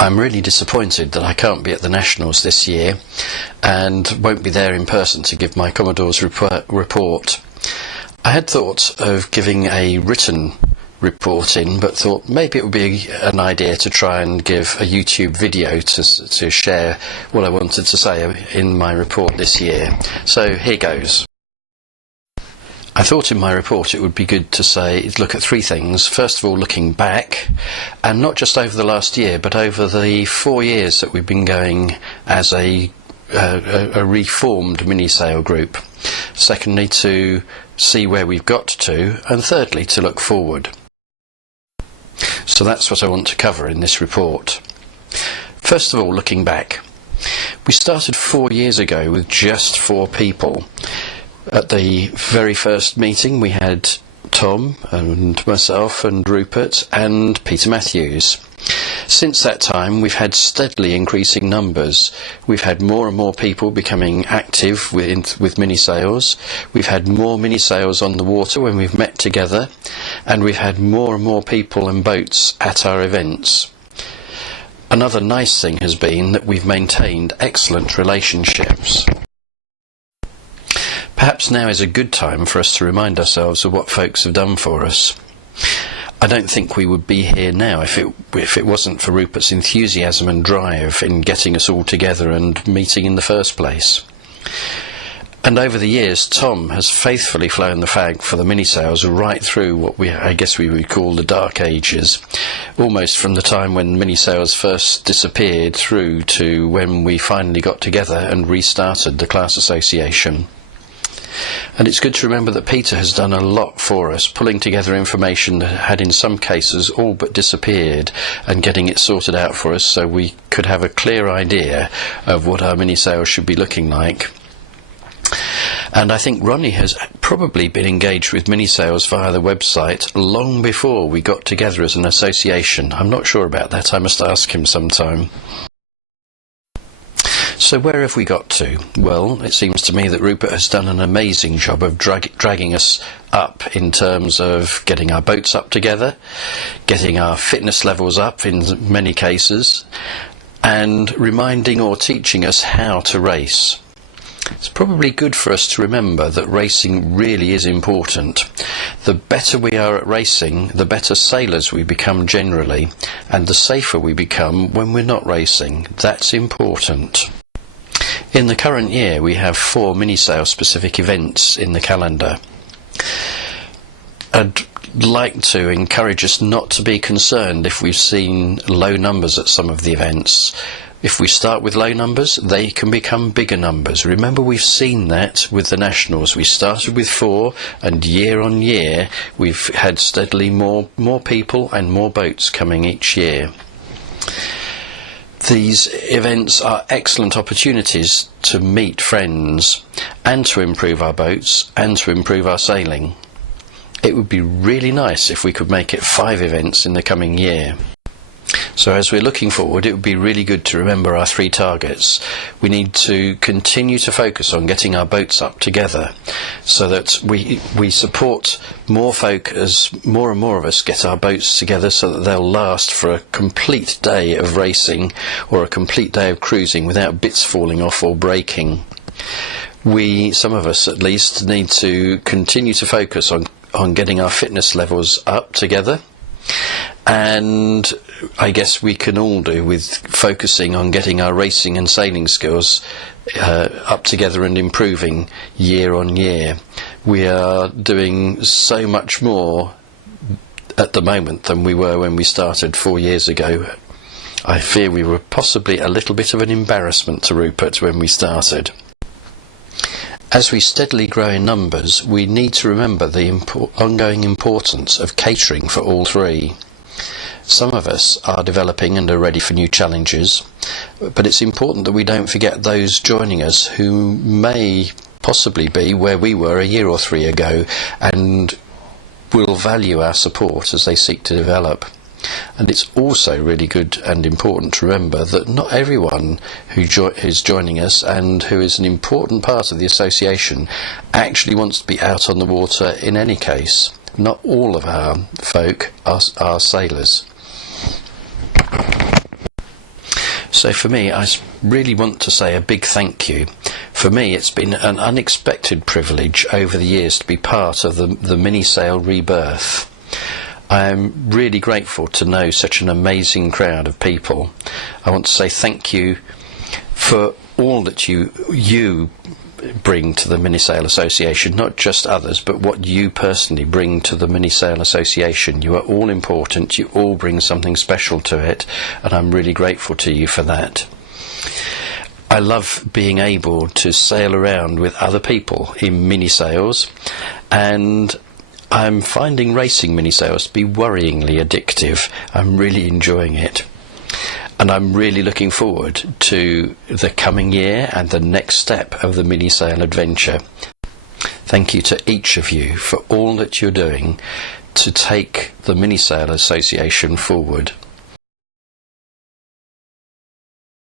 I'm really disappointed that I can't be at the Nationals this year and won't be there in person to give my Commodore's report. I had thought of giving a written report in, but thought maybe it would be an idea to try and give a YouTube video to share what I wanted to say in my report this year. So here goes. I thought in my report it would be good to look at three things. First of all, looking back, and not just over the last year, but over the 4 years that we've been going as a reformed Minisail group. Secondly, to see where we've got to, and thirdly, to look forward. So that's what I want to cover in this report. First of all, looking back. We started 4 years ago with just 4 people. At the very first meeting we had Tom and myself and Rupert and Peter Matthews. Since that time we've had steadily increasing numbers. We've had more and more people becoming active with minisails. We've had more minisails on the water when we've met together, and we've had more and more people and boats at our events. Another nice thing has been that we've maintained excellent relationships. Perhaps now is a good time for us to remind ourselves of what folks have done for us. I don't think we would be here now if it wasn't for Rupert's enthusiasm and drive in getting us all together and meeting in the first place. And over the years, Tom has faithfully flown the flag for the minisails right through what I guess we would call the dark ages, almost from the time when minisails first disappeared through to when we finally got together and restarted the class association. And it's good to remember that Peter has done a lot for us, pulling together information that had in some cases all but disappeared and getting it sorted out for us so we could have a clear idea of what our minisails should be looking like. And I think Ronnie has probably been engaged with minisails via the website long before we got together as an association. I'm not sure about that, I must ask him sometime. So where have we got to? Well, it seems to me that Rupert has done an amazing job of dragging us up in terms of getting our boats up together, getting our fitness levels up in many cases, and reminding or teaching us how to race. It's probably good for us to remember that racing really is important. The better we are at racing, the better sailors we become generally, and the safer we become when we're not racing. That's important. In the current year we have 4 minisail specific events in the calendar. I'd like to encourage us not to be concerned if we've seen low numbers at some of the events. If we start with low numbers, they can become bigger numbers. Remember, we've seen that with the Nationals. We started with 4, and year on year we've had steadily more people and more boats coming each year. These events are excellent opportunities to meet friends and to improve our boats and to improve our sailing. It would be really nice if we could make it 5 events in the coming year. So as we're looking forward, it would be really good to remember our 3 targets. We need to continue to focus on getting our boats up together so that we support more folk as more and more of us get our boats together so that they'll last for a complete day of racing or a complete day of cruising without bits falling off or breaking. Some of us at least, need to continue to focus on getting our fitness levels up together. And I guess we can all do with focusing on getting our racing and sailing skills up together and improving year on year. We are doing so much more at the moment than we were when we started 4 years ago. I fear we were possibly a little bit of an embarrassment to Rupert when we started. As we steadily grow in numbers, we need to remember the ongoing importance of catering for all 3. Some of us are developing and are ready for new challenges, but it's important that we don't forget those joining us who may possibly be where we were a year or 3 ago and will value our support as they seek to develop. And it's also really good and important to remember that not everyone who is joining us and who is an important part of the association actually wants to be out on the water in any case. Not all of our folk are sailors. So for me, really want to say a big thank you. For me, it's been an unexpected privilege over the years to be part of the Minisail rebirth. I am really grateful to know such an amazing crowd of people. I want to say thank you for all that you bring to the Minisail Association, not just others, but what you personally bring to the Minisail Association. You are all important, you all bring something special to it, and I'm really grateful to you for that. I love being able to sail around with other people in minisails, and I'm finding racing minisails to be worryingly addictive. I'm really enjoying it. And I'm really looking forward to the coming year and the next step of the Minisail adventure. Thank you to each of you for all that you're doing to take the Minisail Association forward.